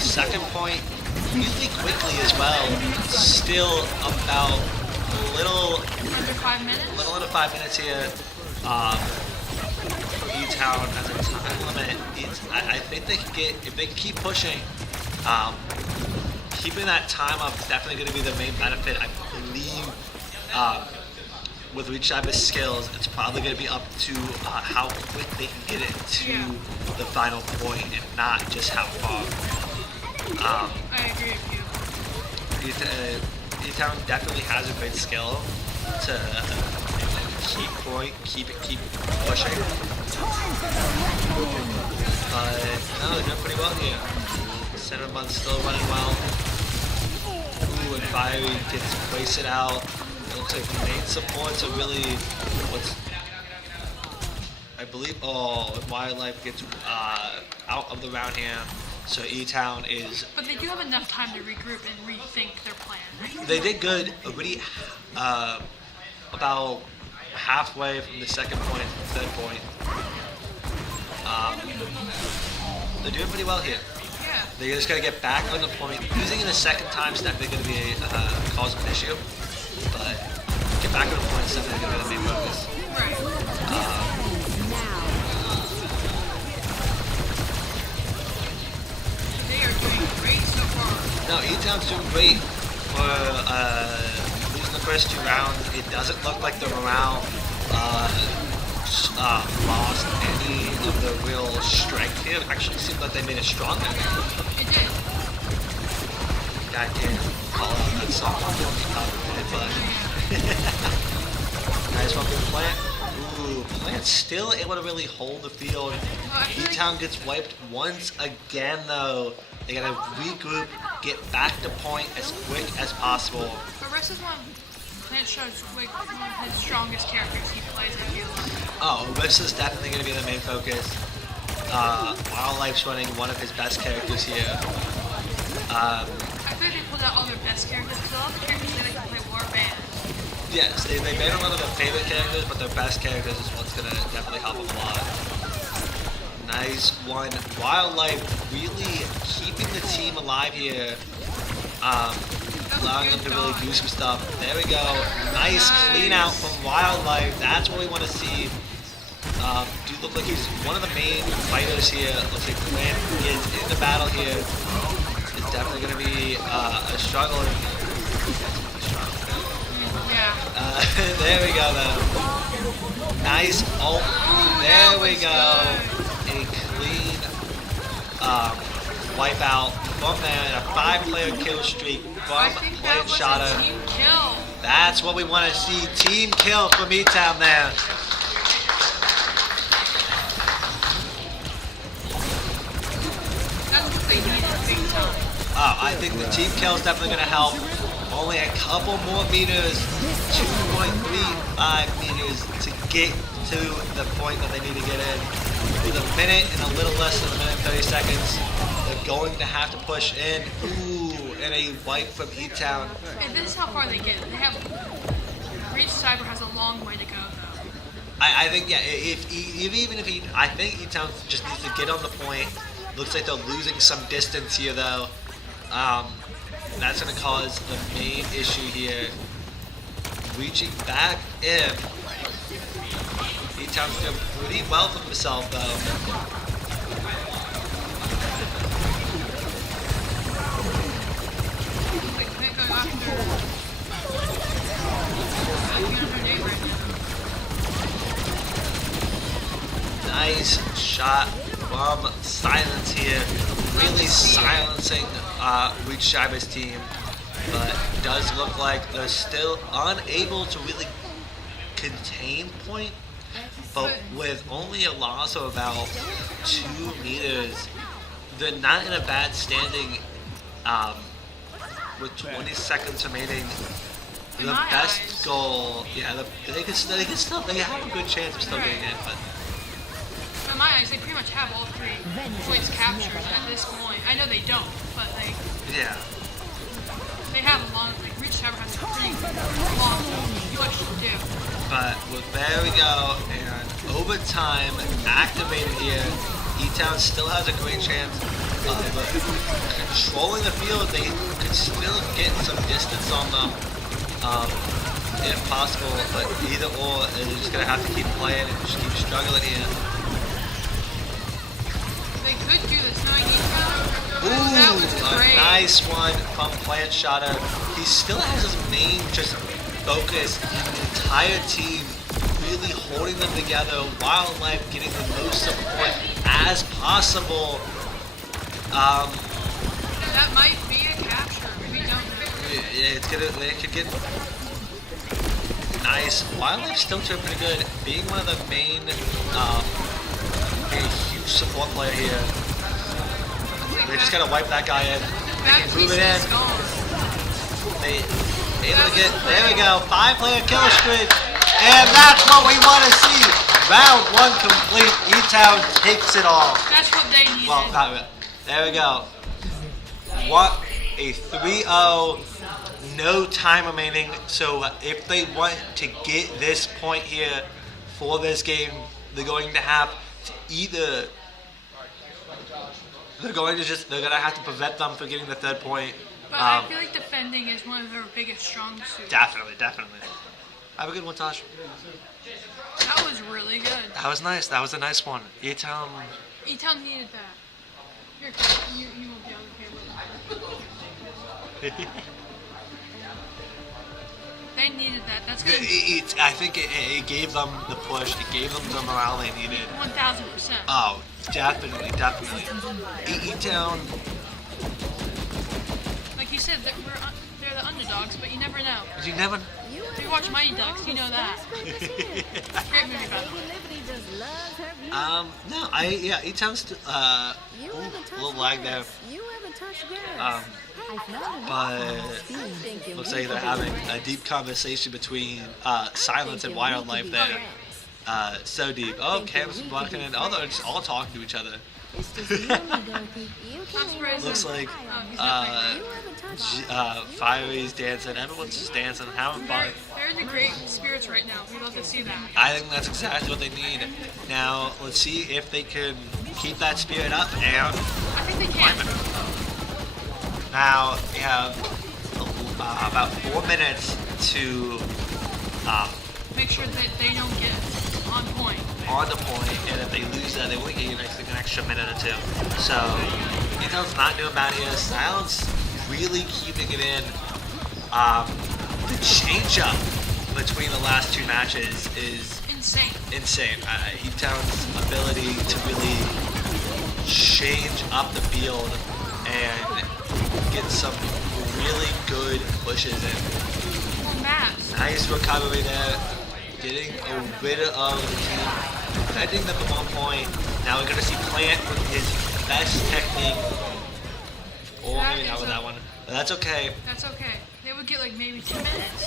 Second point really quickly as well. Still about a little Under 5 minutes? little under 5 minutes here. E-Town has a time limit. I think they can get, if they can keep pushing, keeping that time up is definitely going to be the main benefit. I believe with Reach Cyber's skills, it's probably going to be up to how quick they can get it to the final point and not just how far. I agree with you. E-Town definitely has a great skill to keep pushing. No, they're doing pretty well here. Center Month's still running well. Ooh, and Fiery gets wasted out. It looks like the main supports are really I believe, Wildlife gets out of the round here. So E-Town is... But they do have enough time to regroup and rethink their plan, right? They did good already, about halfway from the second point to the third point. They're doing pretty well here. Yeah. They're just going to get back on the point. Losing in the second time is definitely going to be cause of an issue. But get back on the point is definitely going to be the main focus. Right. They are doing great so far. No, E-Town's doing great for losing the first 2 rounds. It doesn't look like the morale lost any of the real strength here. It actually seemed like they made it stronger. It did. I can't call out that song. But nice one from Plant. Ooh, Plant's still able to really hold the field. E-Town gets wiped once again though. They gotta regroup, get back to point as quick as possible. But Rest is Plant shows like one of his strongest characters he plays, I feel like. Oh, Rissa is definitely gonna be the main focus. Wildlife's running one of his best characters here. I feel like they pulled out all their best characters, because all the characters they like to play Warband. Yes, they made a lot of their favorite characters, but their best characters is what's gonna definitely help them a lot. Nice one. Wildlife really keeping the team alive here. Allowing them to really do some stuff. There we go. Nice clean out from Wildlife. That's what we want to see. Do look like he's one of the main fighters here. Looks like Plant is in the battle here. It's definitely going to be a struggle. Yeah. There we go though. Nice ult. There we go. A clean wipeout from there. A 5-player kill streak from Plant Shotta. Team kill. That's what we want to see. Team kill from E-Town there. That's what they needed big time. Oh, I think the team kill is definitely going to help. Only a couple more meters, 2.35 meters to get to the point that they need to get in. With a minute and a little less than a minute and 30 seconds, they're going to have to push in. Ooh, and a wipe from E-Town. And this is how far they get. They have Reach Cyber has a long way to go though. I think yeah. I think E-Town just needs to get on the point. Looks like they're losing some distance here though. That's going to cause the main issue here. Reaching back in. E-Town's doing pretty well for himself though. Nice shot from Silence here. Really silencing Reach Shiba's team. But does look like they're still unable to really contain point. But with only a loss of about 2 meters, they're not in a bad standing with 20 seconds remaining. The best goal, yeah, they have a good chance of still getting in, but in my eyes, they pretty much have all 3 points captured at this point. I know they don't, but yeah. They have a long, Reach Cyber has a pretty long push to do. But there we go, and overtime activated here. E-Town still has a great chance of controlling the field. They could still get some distance on them, if possible. But either or, they're just gonna have to keep playing and just keep struggling here. They could do this. No, E-Town. Ooh, that was a great. nice one from Plant Shotter. He still has his main just focus, the entire team really holding them together, Wildlife getting the most support as possible. That might be a capture. We don't know. They could get nice. Wildlife's still doing pretty good, being one of the main, a huge support player here. They just gotta wipe that guy in. They can move it in. They able to get, there we go, 5-player kill streak. And that's what we want to see. Round 1 complete. E-Town takes it all. That's what they needed. Well, there we go. What a 3-0. No time remaining. So if they want to get this point here for this game, they're going to have to either they're gonna have to prevent them from getting the 3rd point. But I feel like defending is one of their biggest strong suits. Definitely. Have a good one, Tosh. That was really good. That was nice. That was a nice one. E-Town needed that. You won't be on the camera. They needed that. That's good. I think it gave them the push. It gave them the morale they needed. 1,000%. Oh, definitely. E-Town. Like you said, they're the underdogs, but you never know. You never. If you watch Mighty Ducks, you know that. Great movie, by the way. No, E-Town's a little lag there. But looks like they're having a deep conversation between Silence and Wildlife there. So deep. Oh, Cam's blocking in. Oh, they're just all talking to each other. Looks like Fiery's dancing. Everyone's just dancing, having fun. They're in the great spirits right now. We love to see that. I think that's exactly what they need. Now, let's see if they can keep that spirit up. And I think they can. now we have about 4 minutes to make sure that they don't get on point. On the point, and if they lose that, they won't get an extra minute or 2. So, E-Town's not doing bad here. Silence really keeping it in. The change-up between the last 2 matches is insane. E-Town's ability to really change up the field and get some really good pushes in. Well, maps. Nice recovery there. Getting rid of the team, defending them at 1 point. Now we're going to see Plant with his best technique. Or maybe not with that one. But that's okay. That's okay. They would get like maybe 2 minutes.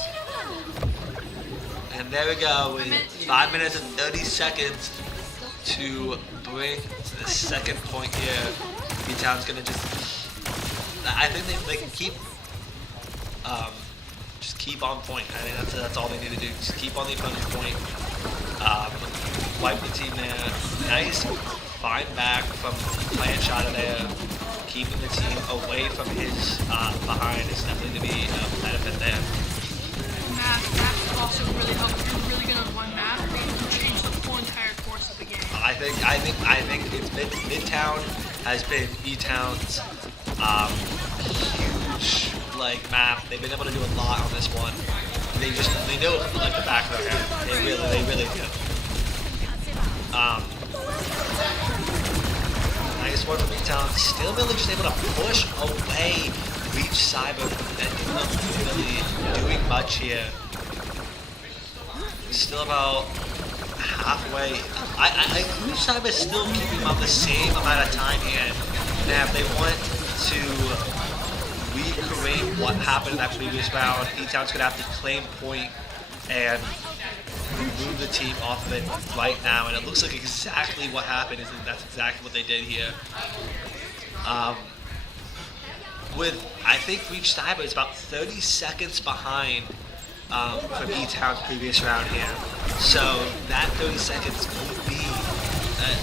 And there we go. With 5 minutes and 30 seconds to bring the 2nd point here. E-Town's going to just I think they can keep, just keep on point. I think that's all they need to do. Just keep on the opponent's point. Wipe the team there. Nice fine back from plant shot there. Keeping the team away from his behind is definitely to be a benefit there. Maps also really helped. If you're really good on one map, you can change the whole entire course of the game. I think it's Midtown has been E-Town's huge map. They've been able to do a lot on this one. They know it like the back of their hand. They really do. Nice one from E-Town. Still really just able to push away Reach Cyber and not really doing much here. Still about halfway. Reach Cyber is still keeping about the same amount of time here. Now if they want to recreate what happened in that previous round, E-Town's gonna have to claim point and remove the team off of it right now, and it looks like exactly what happened. That's exactly what they did here. I think Reach Cyber is about 30 seconds behind from E-Town's previous round here. So that 30 seconds could be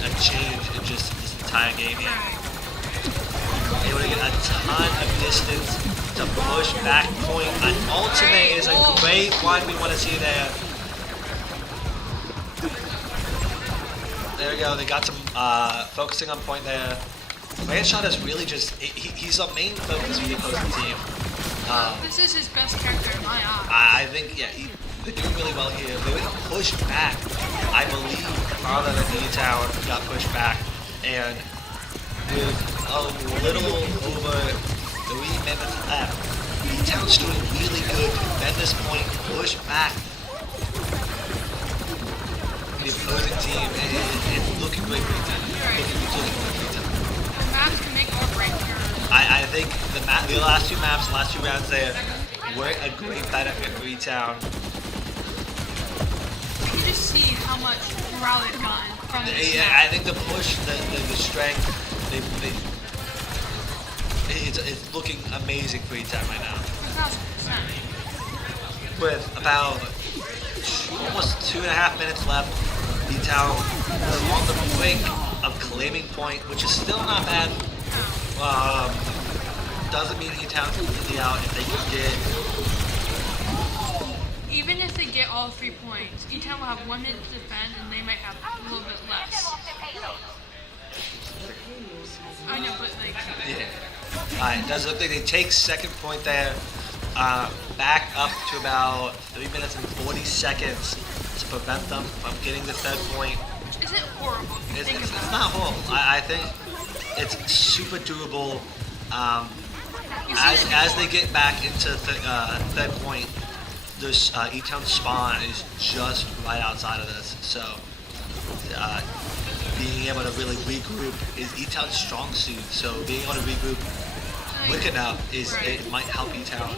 a change in just this entire game here. Able to get a ton of distance to push back point. An ultimate is a great one we want to see there. There we go. They got some focusing on point there. Landshot is really just he's a main focus for the opposing team. This is his best character in my eyes. I think they're doing really well here. They went pushed back. I believe farther than E-Town got pushed back, and with a little over 3 minutes left, E-Town's doing really good to defend this point, push back. The opposing team is looking great for E-Town. Looking good for E-Town. Maps can make or break your... I think the last two maps, the last two rounds there, were a great benefit for E-Town. You can just see how much morale they've gotten from this map. I think the push, the strength, it's looking amazing for E-Town right now. 1,000%. With about almost 2.5 minutes left, E-Town is on the brink of claiming point, which is still not bad. Doesn't mean E-Town's completely out if they can get... Even if they get all 3 points, E-Town will have 1 minute to defend and they might have a little bit less. I know, but Yeah. It does look like they take second point there. Back up to about 3 minutes and 40 seconds to prevent them from getting the third point. Is it horrible? It's not horrible. I think it's super doable. As they get back into third point, this E-Town spawn is just right outside of this. So being able to really regroup is E-Town's strong suit. So being able to regroup quick enough it might help E-Town a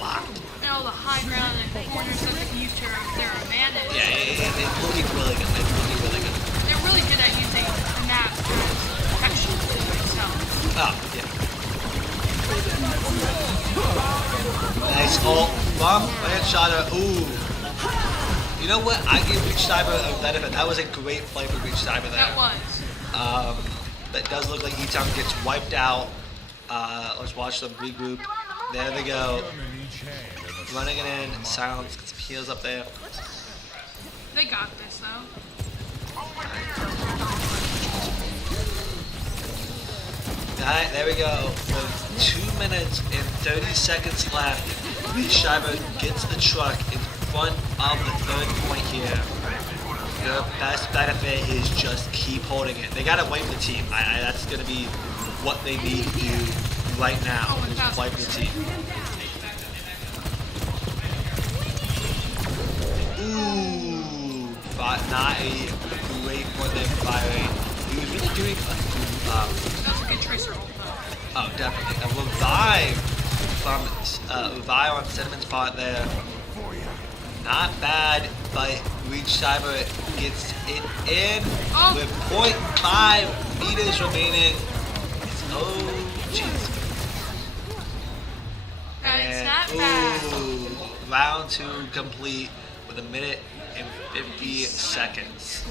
lot. And all the high ground and corners that they can use to their advantage. Yeah, it's looking really good. It's looking really good. They're really good at using map as protection to itself. Oh, yeah. Nice ult from Landshotter. Ooh. You know what? I give Reach Cyber a benefit. That was a great play for Reach Cyber there. That was. That does look like E-Town gets wiped out. Let's watch them regroup. There they go. Running it in. Silence. Get some heals up there. They got this though. Alright, there we go. With 2 minutes and 30 seconds left, Reach Cyber gets the truck in front of the third point here. Their best benefit is just keep holding it. They gotta wipe the team. That's gonna be what they need to do right now, is wipe the team. Ooh, but not a great one there firing. He was really doing That was a good tracer ult though. oh, definitely. A revive from Revive on Cinnamon's part there. Not bad, but Reach Cyber gets it in with 0.5 meters remaining. Oh, jeez. Ooh, round 2 complete with 1 minute and 50 seconds.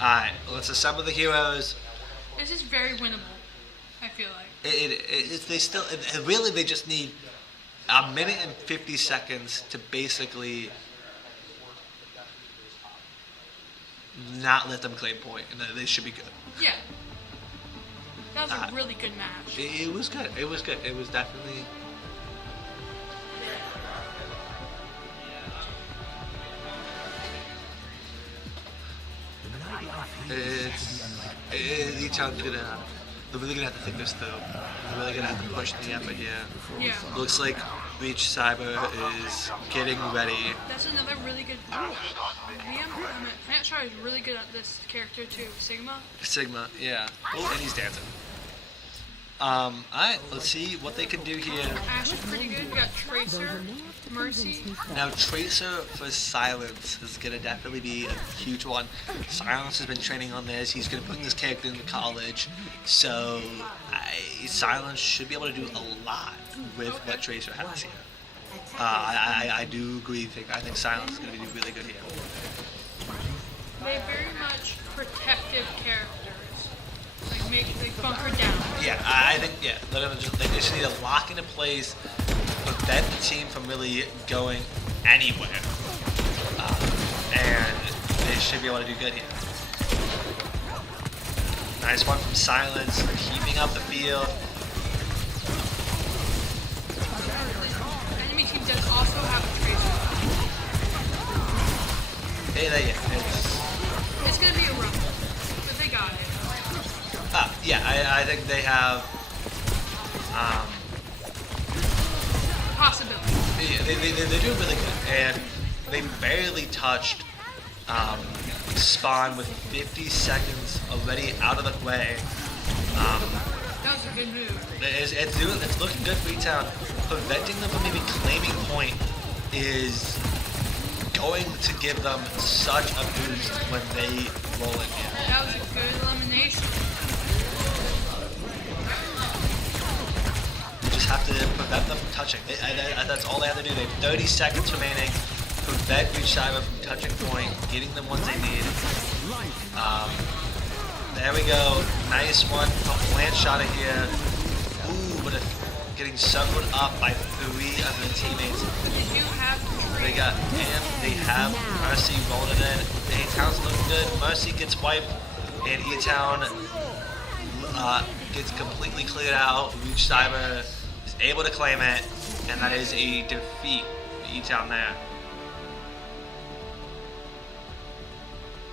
Alright, let's assemble the heroes. This is very winnable, I feel like. Really, they just need 1 minute and 50 seconds to basically not let them claim point, and they should be good. Yeah. That was a really good match. It was good. It was good. It was definitely. Each other's they're really gonna have to think this through. They're really gonna have to push the effort here. Yeah. Looks like Reach Cyber is getting ready. That's another really good. Franchise is really good at this character too. Sigma, yeah. Oh, and he's dancing. Alright, let's see what they can do here. Ash is pretty good. We got Tracer, Mercy. Now, Tracer for Silence is going to definitely be a huge one. Silence has been training on this. He's going to bring this character into college. So, Silence should be able to do a lot with what Tracer has here. I do agree. I think Silence is going to be really good here. They're very much protective characters. Like bunker down. Yeah, I think, they just need to lock into place, prevent the team from really going anywhere. And they should be able to do good here. Nice one from Silence, keeping up the field. The enemy team does also have a Tracer. It's gonna be a run, but they got it. I think they have possibility. They're doing really good, and they barely touched Spawn with 50 seconds already out of the way. That was a good move. It's looking good for E-Town. Preventing them from maybe claiming point is going to give them such a boost when they roll in here. That was a good elimination. Have to prevent them from touching. That's all they have to do. They have 30 seconds remaining. Prevent Reach Cyber from touching point, getting them ones they need. There we go. Nice one. A plant shot it here. Ooh, but getting circled up by 3 of the teammates. They got him. They have Mercy rolling in. A-Town's looking good. Mercy gets wiped, and E-Town gets completely cleared out. Reach Cyber able to claim it, and that is a defeat for E-Town there.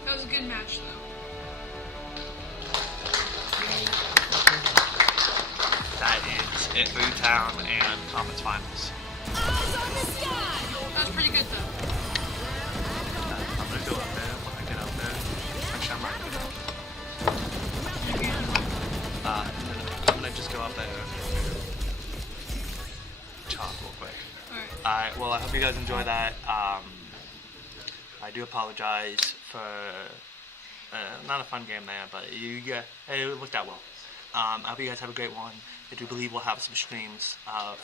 That was a good match, though. That is it for E-Town and conference finals. That was pretty good, though. I'm gonna go up there when I get up there. Actually, I'm gonna just go up there. Real quick. Alright, well, I hope you guys enjoy that. I do apologize for not a fun game there, but it worked out well. I hope you guys have a great one. I do believe we'll have some streams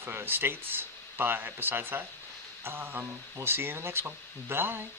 for states, but besides that, we'll see you in the next one. Bye!